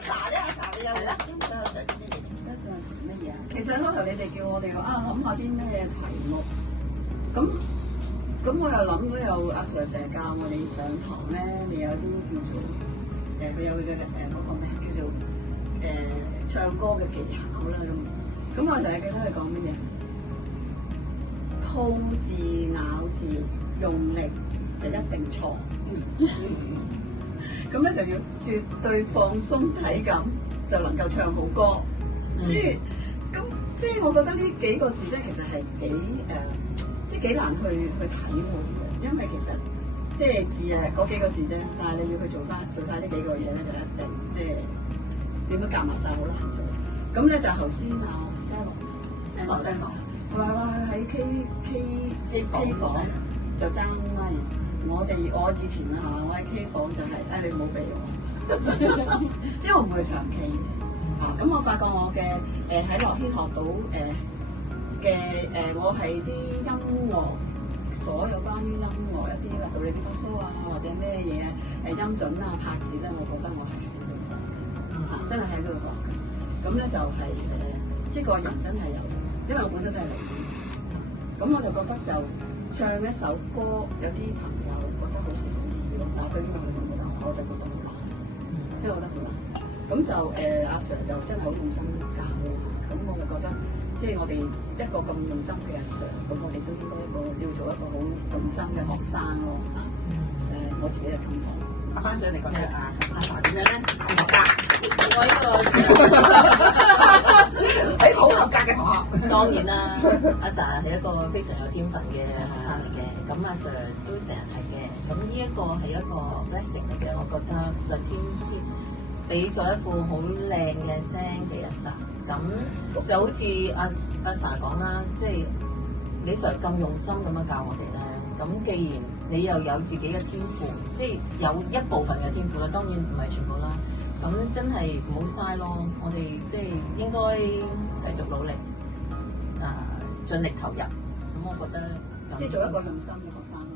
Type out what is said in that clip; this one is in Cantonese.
Sa 咧，阿 Sa 你有係啦，阿 Sa 啲嘢。加上乜嘢啊？其實開頭你哋叫我哋話諗下啲咩題目，咁我又諗到有阿 Sir 成日教我哋上堂咧，你有啲叫做佢有佢嘅嗰個咩叫做唱歌嘅技巧啦咁我成日記得佢講乜嘢？吐字咬字用力就一定錯，咁咧就要絕對放鬆體感就能夠唱好歌，即係我覺得呢幾個字咧其實係即係幾難去體會嘅，因為其實即係字係嗰幾個字啫，但係你要去做晒呢幾個嘢咧就一定即係點都夾埋晒好難做。咁咧就頭先阿 Sally 話喺 K 房就爭咪，我以前我喺 K 房就係你唔好俾我，即係我唔會唱 K 嘅。咁我發覺我嘅喺樂軒學到我係啲音樂，所有關於音樂一啲啦，哆唻咪發嗦或者咩嘢音準拍子咧，我覺得我係喺度學嘅，真係喺度學嘅。咁咧就係即係個人真係有，因為我本身都係嚟嘅，咁我就覺得就唱一首歌，有啲朋友覺得好似好易咯，但係對於我嚟講覺得我就覺得好難，即係我覺得好難。咁就阿 Sir 就真係好用心教啦，咁我就覺得即係我哋一個咁用心嘅阿 Sir，咁我哋都應該要做一個好用心嘅學生咯嚇。我自己嘅感受。阿班長，你覺得阿 Sa 點樣咧？合格。我呢個喺好合格嘅學校。當然啦，阿 Sa 係一個非常有天分嘅學生嚟嘅，咁阿 Sir 都成日提嘅，咁呢一個係一個 blessing 嚟嘅，我覺得上天俾咗一副好靚嘅聲俾阿 Sa， 咁就好似阿 Sa 講啦，即係你 Sir 咁用心咁樣教我哋咧，咁既然你又有自己嘅天賦，即係有一部分嘅天賦啦，當然唔係全部啦。咁真係唔好嘥咯，我哋即係應該繼續努力，盡力投入。咁我覺得即係做一個用心嘅學生咯。